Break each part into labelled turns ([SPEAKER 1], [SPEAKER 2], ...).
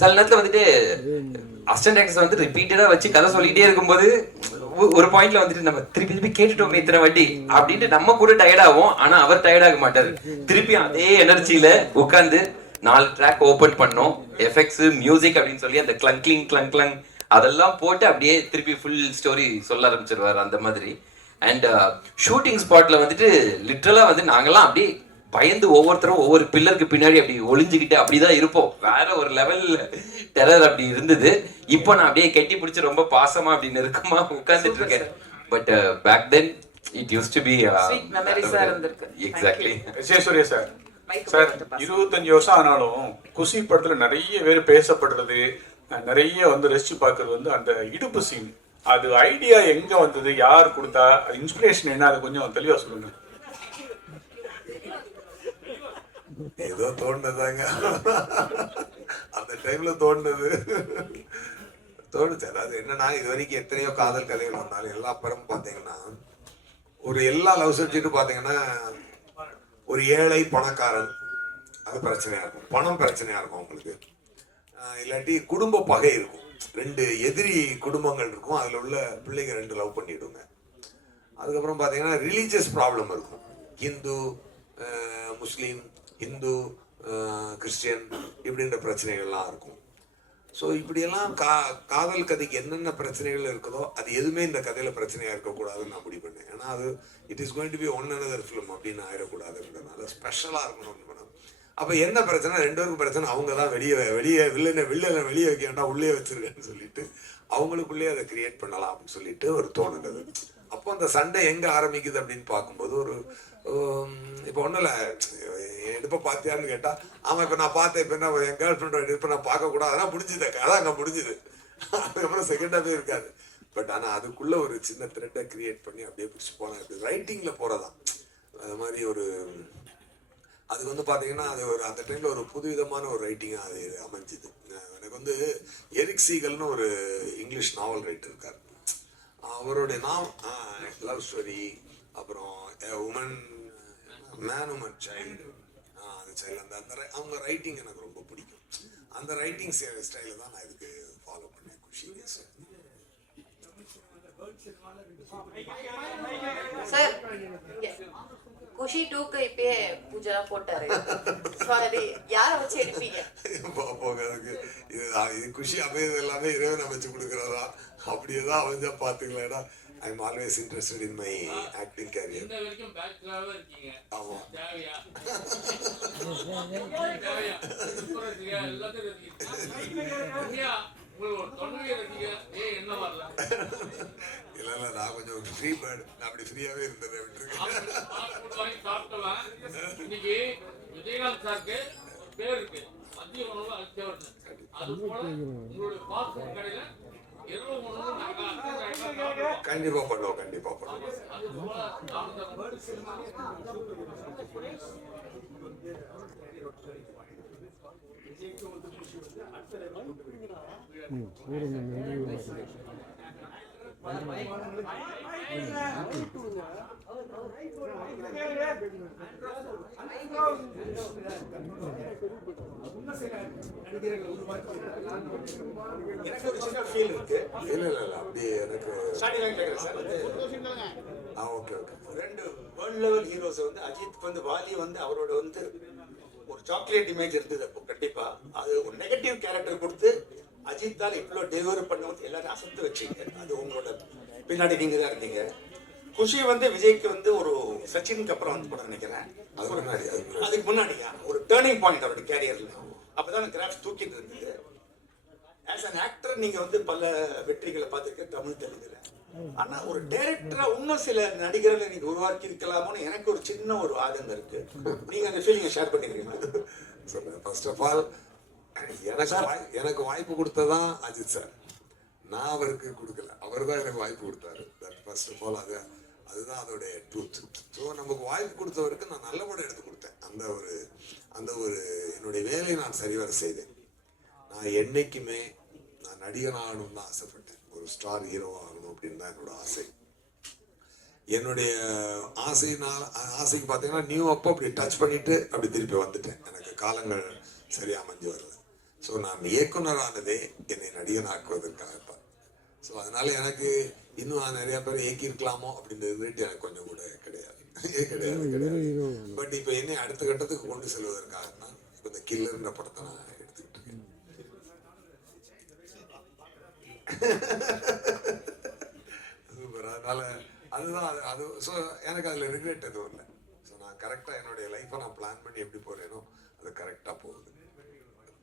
[SPEAKER 1] சில நேரத்துல வந்துட்டு அசிஸ்டன்ட் ஆக்டர்ஸ் வந்து ரிப்பீட்டடா வச்சு கதை சொல்லிக்கிட்டே இருக்கும்போது ஒரு பாயிண்ட்ல வந்துட்டு நம்ம திருப்பி திருப்பி கேட்டுட்டோமே இத்தனை வாட்டி அப்படின்ட்டு நம்ம கூட டயர்ட் ஆகும் ஆனா அவர் டயர்ட் ஆக மாட்டாரு. திருப்பி அதே எனர்ஜில உட்காந்து நாலு ட்ராக் ஓபன் பண்ணோம். எஃபெக்ட்ஸ் மியூசிக் அப்படின்னு சொல்லி அந்த கிளங் கிளிங் கிளங் கிளங் அதெல்லாம் போட்டு அப்படியே திருப்பி ஃபுல் ஸ்டோரி சொல்ல ஆரம்பிச்சிருவாரு அந்த மாதிரி. அண்ட் ஷூட்டிங் ஸ்பாட்ல வந்துட்டு லிட்ரலா வந்து நாங்கெல்லாம் அப்படியே பயந்து ஒவ்வொருத்தரும் ஒவ்வொரு பில்லருக்கு பின்னாடி அப்படி ஒளிஞ்சுக்கிட்டு அப்படிதான் இருப்போம். வேற ஒரு லெவல் டெரர் அப்படி இருந்தது. இப்போ நான் அப்படியே கெட்டி பிடிச்சி ரொம்ப பாசமா அப்படி நெருக்கமா உட்கார்ந்துட்டு இருக்கேன். But back then it used to be. Exactly
[SPEAKER 2] Vijayasurya sir sir. இருபத்தஞ்சு வருஷம் ஆனாலும் குஷி படத்துல நிறைய பேர் பேசப்படுறது நிறைய வந்து ரசிச்சு பார்க்கறது வந்து அந்த இடுப்பு சீன் அது ஐடியா எங்க வந்தது யார் கொடுத்தா இன்ஸ்பிரேஷன் என்ன அது கொஞ்சம் தெளிவா சொல்லுங்க.
[SPEAKER 3] ஏதோ தோணுதாங்க அந்த டைம்ல தோணுது தோணுச்சு. அதாவது என்னன்னா இது வரைக்கும் எத்தனையோ காதல் கதைகள் வந்தாலும் எல்லா படமும் பார்த்தீங்கன்னா ஒரு எல்லா லவ் சப்ஜெக்ட்டும் பார்த்தீங்கன்னா ஒரு ஏழை பணக்காரன் அது பிரச்சனையா இருக்கும். பணம் பிரச்சனையா இருக்கும் அவங்களுக்கு. இல்லாட்டி குடும்ப பகை இருக்கும். ரெண்டு எதிரி குடும்பங்கள் இருக்கும். அதுல உள்ள பிள்ளைங்க ரெண்டு லவ் பண்ணிடுங்க. அதுக்கப்புறம் பார்த்தீங்கன்னா ரிலீஜியஸ் ப்ராப்ளம் இருக்கும். ஹிந்து முஸ்லீம் ஹிந்து கிறிஸ்டியன் இப்படின்ற பிரச்சனைகள்லாம் இருக்கும். ஸோ இப்படியெல்லாம் கா காதல் கதைக்கு என்னென்ன பிரச்சனைகள் இருக்குதோ அது எதுவுமே இந்த கதையில் பிரச்சனையாக இருக்கக்கூடாதுன்னு நான் முடிவு பண்ணேன். ஏன்னா அது it is going to be one another film அப்படின்னு ஆயிடக்கூடாதுன்றதுனால ஸ்பெஷலாக இருக்கணும் அப்படின்னு அப்போ என்ன பிரச்சனை? ரெண்டு பேருக்கும் பிரச்சனை. அவங்க தான் வெளியே வெளியே வில்லனை வில்லனை வெளியே வைக்க வேண்டாம் உள்ளே வச்சிருக்கேன்னு சொல்லிட்டு அவங்களுக்குள்ளேயே அதை கிரியேட் பண்ணலாம் அப்படின்னு சொல்லிட்டு ஒரு தோணுது அப்போ அந்த சண்டை எங்கே ஆரம்பிக்குது அப்படின்னு பார்க்கும்போது ஒரு இப்போ ஒன்றும் இல்லை. எடுப்ப பார்த்தியான்னு கேட்டால் ஆமாம் இப்போ நான் பார்த்தேன் இப்போ என்ன என் கேர்ள் ஃப்ரெண்டோட எடுப்பை நான் பார்க்கக்கூடாது அதான் முடிஞ்சுது. கதை அங்கே முடிஞ்சுது. அதுக்கப்புறம் செகண்டாகவே இருக்காது. பட் ஆனால் அதுக்குள்ளே ஒரு சின்ன த்ரெட்டை கிரியேட் பண்ணி அப்படியே பிடிச்சி போனேன் இப்படி ரைட்டிங்கில் போகிறதான் அது மாதிரி ஒரு அது வந்து பார்த்தீங்கன்னா அது ஒரு அந்த டைமில் ஒரு புதுவிதமான ஒரு ரைட்டிங்காக அது அமைஞ்சுது. எனக்கு வந்து எரிக் சீகல்னு ஒரு இங்கிலீஷ் நாவல் ரைட்டர் இருக்கார். அவருடைய நாம் லவ் ஸ்டோரி அப்புறம் உமன் மேன் உமன் சைல்டு அந்த சைல்டு அந்த அந்த அவங்க ரைட்டிங் எனக்கு ரொம்ப பிடிக்கும். அந்த ரைட்டிங் ஸ்டைல தான் நான் இதுக்கு ஃபாலோ பண்ணேன். குஷி சார்.
[SPEAKER 4] குஷி டூக்கு இப்பயே பூஜை போட்டாரு. சாரி யார வச்சு எடுப்பீங்க?
[SPEAKER 3] பார்ப்போங்க அதுக்கு இது இது குஷி அமைது எல்லாமே இறைவன் அமைச்சு கொடுக்குறதா? அப்படியே தான் அமைஞ்சா பார்த்துக்கலாம் ஏன்னா I am always interested in my acting career
[SPEAKER 5] இந்த வரைக்கும் இருக்கீங்க.
[SPEAKER 3] ஆமா.
[SPEAKER 5] தேவையா? தேவையா? எல்லாத்தையும் இருக்கீங்க ஐயா, உங்களுக்கு ஒரு தொண்டை இருக்கீங்க. ஏன் என்ன வரல?
[SPEAKER 3] இல்லை இல்லை நான் கொஞ்சம் ஃப்ரீ பேர்டு நான் அப்படி ஃப்ரீயாகவே இருந்ததை விட்டுருக்கேன்
[SPEAKER 5] சாப்பிட்டவன். இன்னைக்கு விஜயகாந்த் சாருக்கு பேர் இருக்கு. மத்திய உணவு அளித்தவர் அது போல உங்களுடைய பாஸ்போர்ட் கடையில இரவு உணவு நாங்க
[SPEAKER 3] பண்ணுவோம். கண்டிப்பாக பண்ணுவோம்
[SPEAKER 5] அது போல நாம
[SPEAKER 6] எனக்கு ஒரு சின்ன ஃபீல் இருக்கு
[SPEAKER 3] இல்லை இல்லை இல்லை அப்படி எனக்கு
[SPEAKER 6] வந்து
[SPEAKER 3] ஆ ஓகே ஓகே
[SPEAKER 6] ரெண்டு வேர்ல்ட் லெவல் ஹீரோஸ் வந்து அஜித் வந்து வாலி வந்து அவரோட வந்து ஒரு சாக்லேட் இமேஜ் இருந்தது அப்போ கண்டிப்பா அது ஒரு நெகட்டிவ் கேரக்டர் கொடுத்து அஜித்தால் இவ்வளோ டெலிவரி பண்ண வந்து எல்லாரும் அசத்து வச்சீங்க. அது உங்களோட பின்னாடி நீங்க தான் இருந்தீங்க. குஷி வந்து விஜய்க்கு வந்து ஒரு சச்சினுக்கு அப்புறம் வந்து கூட நினைக்கிறேன்.
[SPEAKER 3] முன்னாடி
[SPEAKER 6] அதுக்கு முன்னாடியா? ஒரு டேர்னிங் பாயிண்ட் அவரோட கேரியர்ல அப்பதான் கிராஃப்ட் தூக்கிட்டு இருந்தது. ஆஸ் an ஆக்டர் நீங்க வந்து பல வெற்றிகளை பார்த்துருக்க தமிழ் தெலுங்குல. ஆனா ஒரு டைரக்டரா இன்னும் சில நடிகர்களை நீங்க உருவாக்கி இருக்கலாமோன்னு எனக்கு ஒரு சின்ன ஒரு ஆதங்கம் இருக்கு. நீங்க அந்த ஃபீலிங்கை ஷேர் பண்ணிருக்கீங்களா
[SPEAKER 3] சொல்லுங்கள் ஃபர்ஸ்ட் ஆஃப் ஆல் எனக்கு வாய்- எனக்கு வாய்ப்பு கொடுத்ததான் அஜித் சார். நான் அவருக்கு கொடுக்கல. அவர் தான் எனக்கு வாய்ப்பு கொடுத்தாரு. தட் ஃபர்ஸ்ட் ஆஃப் ஆல் அது அதுதான் அதோடைய ட்ரூத் ஸோ நமக்கு வாய்ப்பு கொடுத்தவருக்கு நான் நல்ல படம் எடுத்து கொடுத்தேன். அந்த ஒரு அந்த ஒரு என்னுடைய வேலையை நான் சரிவர செய்தேன். நான் என்னைக்குமே நான் நடிகன் ஆகணும்னு தான் ஆசைப்பட்டேன். ஒரு ஸ்டார் ஹீரோ ஆகணும் அப்படின்னு தான் என்னோட ஆசை. என்னுடைய ஆசையினால் ஆசைக்கு பார்த்தீங்கன்னா நியூ அப்போ அப்படி டச் பண்ணிட்டு அப்படி திருப்பி வந்துட்டேன். எனக்கு காலங்கள் சரியா அமைஞ்சு வரல. ஸோ நான் இயக்குனரானதே என்னை நடிகன் ஆக்குவதற்காகத்தான் ஸோ அதனால எனக்கு இன்னும் நிறைய பேர் இயக்கியிருக்கலாமோ அப்படின்றது எனக்கு கொஞ்சம் கூட கிடையாது. கிடையாது கிடையாது. பட் இப்போ என்னை அடுத்த கட்டத்துக்கு கொண்டு செல்வதற்காக தான் இப்போ இந்த கில்லர்ன்ற படத்தை நான் எடுத்துக்கிட்டு இருக்கேன். சூப்பர் அதனால அதுதான் அது அது ஸோ எனக்கு அதில் ரிக்ரெட் எதுவும் இல்லை. ஸோ நான் கரெக்டாக என்னுடைய லைஃப்பை நான் பிளான் பண்ணி எப்படி போகிறேனோ அது கரெக்டாக போகுது.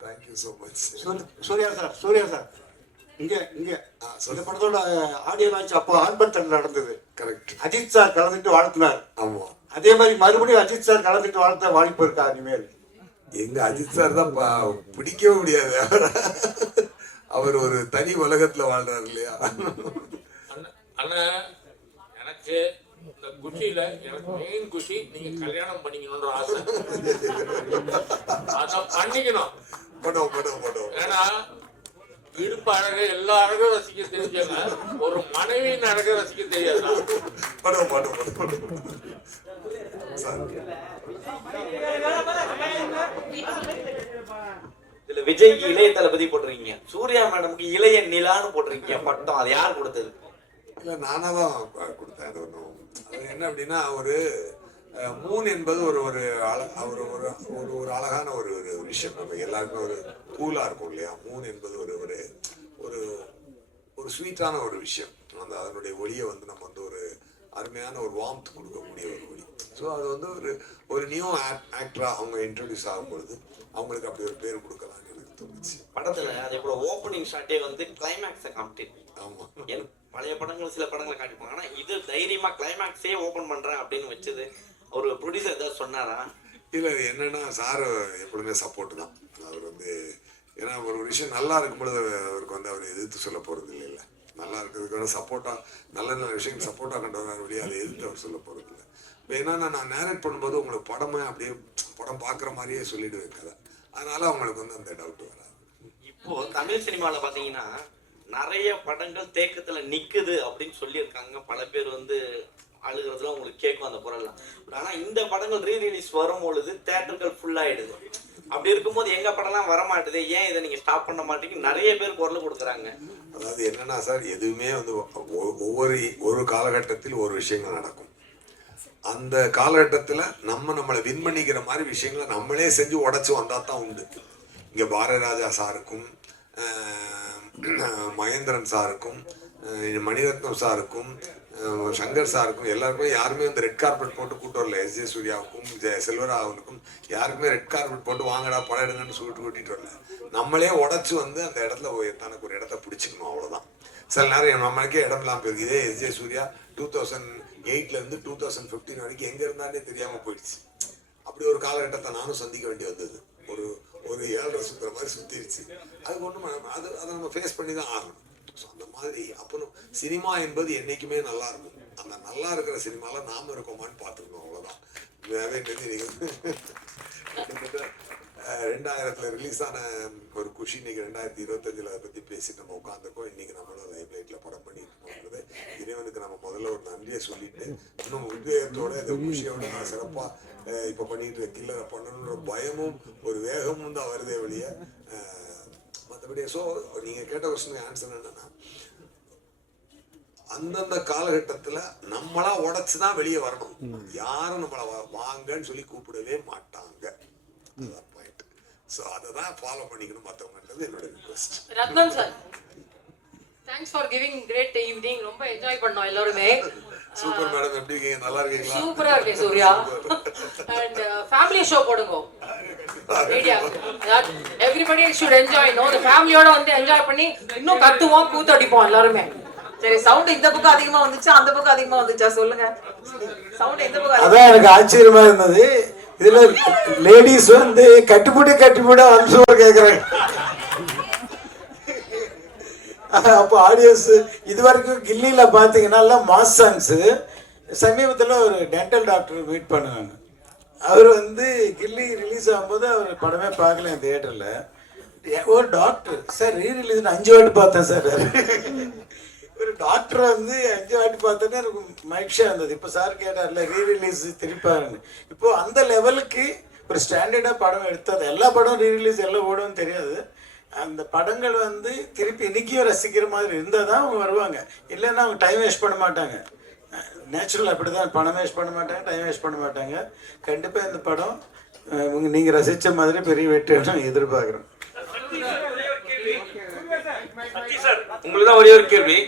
[SPEAKER 3] தேங்க்யூ ஸோ மச்
[SPEAKER 6] சூரிய- சூர்யா சார் சூர்யா சார் இங்க இங்க. இந்த. படத்தோட ஆடியோ லான்ச் அப்போ ஆல்பர்ட் நடந்தது.
[SPEAKER 3] கரெக்ட்
[SPEAKER 6] அஜித் சார் கலந்துட்டு வாழ்த்தினார்.
[SPEAKER 3] ஆமாம்
[SPEAKER 6] அதே மாதிரி மறுபடியும் அஜித் சார் கலந்துட்டு வாழ்த்த வாய்ப்பு இருக்கா இனிமேல்?
[SPEAKER 3] எங்க அஜித் சார் தான் பிடிக்கவே முடியாது. அவர் ஒரு தனி உலகத்துல வாழ்றாரு இல்லையா?
[SPEAKER 5] அண்ணா எனக்கு இந்த குஷியில எனக்கு மெயின் குஷி நீங்க கல்யாணம் பண்ணிக்கணும்ன்ற ஆசை. அதான் பண்ணிக்கணும்.
[SPEAKER 3] படம் படம் படம்
[SPEAKER 5] ஏன்னா இடுப்பு அழகு எல்லா அழகும் ரசிக்க தெரிஞ்சவங்க ஒரு மனைவியின் அழகை ரசிக்க தெரியாதா?
[SPEAKER 3] படம் படம்
[SPEAKER 7] இதுல விஜய்க்கு இளைய தளபதி போட்டிருக்கீங்க. சூர்யா மேடம்க்கு இளைய நிலான்னு போட்டிருக்கீங்க. பட்டம் அது யார் கொடுத்தது?
[SPEAKER 3] இல்ல நானா தான் கொடுத்தேன். அது ஒன்றும் அது என்ன அப்படின்னா ஒரு மூன் என்பது ஒரு ஒரு ஒரு ஒரு ஒரு ஒரு அழகான ஒரு ஒரு விஷயம். நம்ம எல்லாருக்குமே ஒரு கூலா இருக்கும் இல்லையா? மூன் என்பது ஒரு ஒரு ஒரு ஒரு ஸ்வீட்டான ஒரு விஷயம். அந்த அதனுடைய ஒளியை வந்து நம்ம வந்து ஒரு அருமையான ஒரு வார்ம்த் கொடுக்கக்கூடிய ஒரு ஒளி. ஸோ அது வந்து ஒரு ஒரு நியூ ஆக்டரா அவங்க இன்ட்ரடியூஸ் ஆகும் பொழுது அவங்களுக்கு அப்படி ஒரு பேர் கொடுக்கலாம்னு எனக்கு தோணுச்சு.
[SPEAKER 7] படத்துல அதே போல ஓப்பனிங் ஷாட்டே வந்து கிளைமேக்ஸை காமிட்டு
[SPEAKER 3] ஆமா.
[SPEAKER 7] என் பழைய படங்கள் சில படங்களை காட்டிப்பாங்க ஆனா இது தைரியமா கிளைமேக்ஸே ஓபன் பண்றேன் அப்படின்னு வச்சது ஒரு ப்ரொடியூசர் ஏதாவது சொன்னாரா?
[SPEAKER 3] இல்ல என்னன்னா சார் எப்பொழுதுமே சப்போர்ட் தான். அவர் வந்து ஏன்னா ஒரு விஷயம் நல்லா இருக்கும் பொழுது அவருக்கு வந்து அவர் எதிர்த்து சொல்ல போறது இல்லை நல்லா இருக்கிறதுக்கு சப்போர்ட்டா நல்ல நல்ல விஷயம் சப்போர்ட்டா கண்டவர் வழியா அதை எதிர்த்து அவர் சொல்ல போறது இல்லை. இப்போ என்னன்னா நான் நேரேட் பண்ணும்போது உங்களுக்கு படமே அப்படியே படம் பார்க்குற மாதிரியே சொல்லிடுவேன் கதை. அதனால அவங்களுக்கு வந்து அந்த டவுட் வராது.
[SPEAKER 7] இப்போ தமிழ் சினிமால பாத்தீங்கன்னா நிறைய படங்கள் தேக்கத்துல நிக்குது அப்படின்னு சொல்லியிருக்காங்க. பல பேர் வந்து அழுகிறதுலாம் உங்களுக்கு கேட்கும் அந்த குரல்லாம். But ஆனால் இந்த படங்கள் ரீ ரிலீஸ் வரும் பொழுது தேட்டர்கள் ஃபுல்லாகிடுது அப்படி இருக்கும்போது எங்கள் படம்லாம் வரமாட்டுது? ஏன் இதை நீங்கள் ஸ்டாப் பண்ண மாட்டீங்க? நிறைய பேர் குரல் கொடுக்குறாங்க.
[SPEAKER 3] அதாவது என்னன்னா சார் எதுவுமே வந்து ஒ- ஒவ்வொரு ஒரு காலகட்டத்தில் ஒரு விஷயங்கள் நடக்கும். அந்த காலகட்டத்தில் நம்ம நம்மளை வின் பண்ணிக்கிற மாதிரி விஷயங்களை நம்மளே செஞ்சு உடச்சி வந்தால் தான் உண்டு. இங்கே பாரதிராஜா சாருக்கும் மகேந்திரன் சாருக்கும் மணிரத்னம் சாருக்கும் சங்கர் சாருக்கும் எல்லாருக்குமே யாருமே வந்து ரெட் கார்பெட் போட்டு கூட்டு வரல. எஸ் ஜே சூர்யாவுக்கும் ஜெய செல்வராகவனுக்கும் யாருக்குமே ரெட் கார்பெட் போட்டு வாங்கடா படம் எடுங்கன்னு சொல்லிட்டு கூட்டிட்டு வரல. நம்மளே உடச்சி வந்து அந்த இடத்துல போய் தனக்கு ஒரு இடத்த பிடிச்சிக்கணும் அவ்வளோதான் சில நேரம் நம்மளுக்கே இடம் இல்லாமல் போயிருக்கு இதே S J Surya two thousand எயிட்லேருந்து two thousand fifteen வரைக்கும் எங்கே இருந்தாலே தெரியாமல் போயிடுச்சு. அப்படி ஒரு காலகட்டத்தை நானும் சந்திக்க வேண்டி வந்தது. ஒரு ஒரு ஏழரை சுற்றுற மாதிரி சுற்றிடுச்சு அதுக்கு ஒன்றும் அது அதை நம்ம ஃபேஸ் பண்ணி தான் ஆகணும். ஸோ அந்த மாதிரி அப்புறம் சினிமா என்பது என்னைக்குமே நல்லா இருக்கும். அந்த நல்லா இருக்கிற சினிமால நாம இருக்கோமான்னு பார்த்துருக்கோம் அவ்வளவுதான். அதே மாதிரி கிட்டத்தட்ட ரெண்டாயிரத்துல ரிலீஸ் ஆன ஒரு குஷி இன்னைக்கு ரெண்டாயிரத்தி இருபத்தஞ்சுல அதை பத்தி பேசிட்டு நம்ம உட்காந்துருக்கோம் இன்னைக்கு நம்மளும் லைட்ல படம் பண்ணிட்டு இருக்கோங்கிறது இறைவனுக்கு நம்ம முதல்ல ஒரு நன்றியை சொல்லிட்டு இன்னும் உத்வேகத்தோட இந்த குஷியோட நான் சிறப்பா அஹ், இப்ப பண்ணிட்டு இருக்க கில்லரை பண்ணணுன்ற பயமும் ஒரு வேகமும் தான் வருதே வழிய மற்றபடி ஸோ நீங்க கேட்ட கொஸ்டினுக்கு ஆன்சர் என்னன்னா அந்தந்த காலகட்டத்துல நம்மளா உடைச்சு தான் வெளியே வரணும். யாரும் நம்மள வாங்கன்னு சொல்லி கூப்பிடவே மாட்டாங்க. ஸோ அதை தான் ஃபாலோ பண்ணிக்கணும் மற்றவங்கன்றது என்னோட request
[SPEAKER 8] Ratnam sir thanks for giving great evening ரொம்ப என்ஜாய் பண்ணோம் எல்லாருமே.
[SPEAKER 3] சூப்பர் மேடம் எப்படி இருக்கீங்க? நல்லா இருக்கீங்களா?
[SPEAKER 8] சூப்பரா இருக்கேன் சூர்யா. அண்ட் ஃபேமிலி ஷோ போடுங்க. Media everybody should enjoy no ஃபேமிலியோட வந்து என்ஜாய் பண்ணி இன்னும் கத்துவோம் கூத்தடிப்போம் எல்லாருமே.
[SPEAKER 9] சரி சவுண்ட் இந்த பக்கம் அதிகமா வந்துச்சா? அந்த பக்கம் அதிகமா வந்துச்சா? சொல்லுங்க. சவுண்ட் எந்த பக்கம்
[SPEAKER 10] அதான் எனக்கு ஆச்சரியமா இருந்தது. இதுல லேடிஸ் வந்து கட்டுப்படி கட்டுப்படி அனுசோறு கேக்குறாங்க. அப்போ ஆடியோஸ் இது வரைக்கும் கில்லியில பாத்தீங்கன்னா மாஸ் சாங்ஸ் சமீபத்துல ஒரு டென்டல் டாக்டர் மீட் பண்ணுவாங்க. அவர் வந்து கில்லி ரிலீஸ் ஆகும்போது அவர் படமே பார்க்கல தியேட்டர்ல ஒரு டாக்டர் சார் ரீ ரிலீஸ் அஞ்சு வாட்டி பார்த்தேன் சார். ஒரு டாக்டர் வந்து அஞ்சு வாட்டி பார்த்தோன்னே எனக்கு மகிழ்ச்சியாக இருந்தது இப்போ சார் கேட்டார்ல ரீ ரிலீஸ் திருப்பாருன்னு. இப்போது அந்த லெவலுக்கு ஒரு ஸ்டாண்டர்டாக படம் எடுத்தது. எல்லா படம் ரீ ரிலீஸ் எல்லாம் ஓடும் தெரியாது. அந்த படங்கள் வந்து திருப்பி இன்றைக்கியும் ரசிக்கிற மாதிரி இருந்தால் தான் அவங்க வருவாங்க. இல்லைன்னா அவங்க டைம் வேஸ்ட் பண்ண மாட்டாங்க. நேச்சுரல் அப்படி தான் பணம் வேஸ்ட் பண்ண மாட்டாங்க டைம் வேஸ்ட் பண்ண மாட்டாங்க. கண்டிப்பாக இந்த படம் நீங்கள் ரசித்த மாதிரி பெரிய வெற்றி நான்
[SPEAKER 11] எதிர்பார்க்குறோம் உங்களுக்கு தான் ஒரே ஒரு கேள்வி.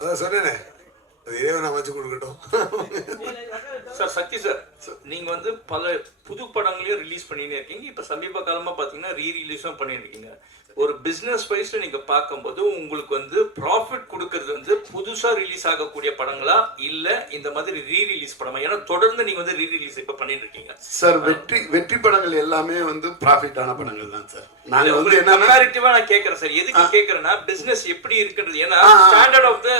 [SPEAKER 3] அதான் சொன்னேனே. அது இறைவன் அமைச்சு கொடுக்கட்டும்.
[SPEAKER 11] சார் சக்தி சார் நீங்க வந்து பல புது படங்களையும் ரிலீஸ் பண்ணினே இருக்கீங்க. இப்ப சமீப காலமா பாத்தீங்கன்னா ரீ ரிலீஸும் பண்ணிட்டு இருக்கீங்க. ஒரு பிசினஸ் வைஸ்ல நீங்க பார்க்கும்போது உங்களுக்கு வந்து ப்ராஃபிட் கொடுக்கறது வந்து புதுசா ரிலீஸ் ஆகக்கூடிய படங்களா? இல்ல இந்த மாதிரி ரீ ரிலீஸ் படமா? ஏன்னா தொடர்ந்து நீங்க வந்து ரீ ரிலீஸ் இப்ப பண்ணிட்டு இருக்கீங்க.
[SPEAKER 12] சார் வெற்றி வெற்றி படங்கள் எல்லாமே வந்து ப்ராஃபிட்டான படங்கள் தான் சார் நாங்க வந்து
[SPEAKER 11] கம்பேரிட்டிவா நான் கேக்குறேன் சார் எதுக்கு கேக்குறேன்னா பிசினஸ் எப்படி இருக்குன்றது. ஏன்னா. Standard of the.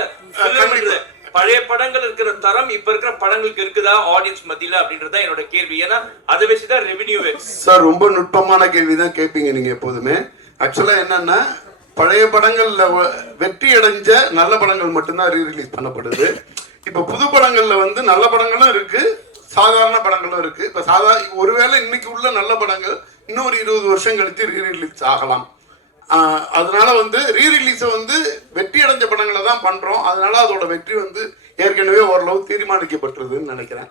[SPEAKER 11] பழைய படங்கள் இருக்கிற தரம் இப்ப இருக்கிற படங்களுக்கு இருக்குதா ஆடியன்ஸ் மத்தியில அப்படின்றத என்னோட கேள்வி. ஏன்னா அதை வச்சுதான் ரெவென்யூவே
[SPEAKER 12] சார் ரொம்ப நுட்பமான கேள்வி தான் கேட்பீங்க நீங்க எப்போதுமே. ஆக்சுவலாக என்னன்னா பழைய படங்களில் வெற்றி அடைஞ்ச நல்ல படங்கள் மட்டும்தான் ரீ ரிலீஸ் பண்ணப்படுது. இப்போ புது படங்களில் வந்து நல்ல படங்களும் இருக்கு சாதாரண படங்களும் இருக்கு. இப்போ சாதா ஒருவேளை இன்னைக்கு உள்ள நல்ல படங்கள் இன்னும் ஒரு இருபது வருஷம் கழித்து ரீ ரிலீஸ் ஆகலாம் அதனால வந்து ரீ ரிலீஸை வந்து வெற்றி அடைஞ்ச படங்களை தான் பண்ணுறோம் அதனால அதோட வெற்றி வந்து ஏற்கனவே ஓரளவு தீர்மானிக்கப்பட்டிருதுன்னு நினைக்கிறேன்.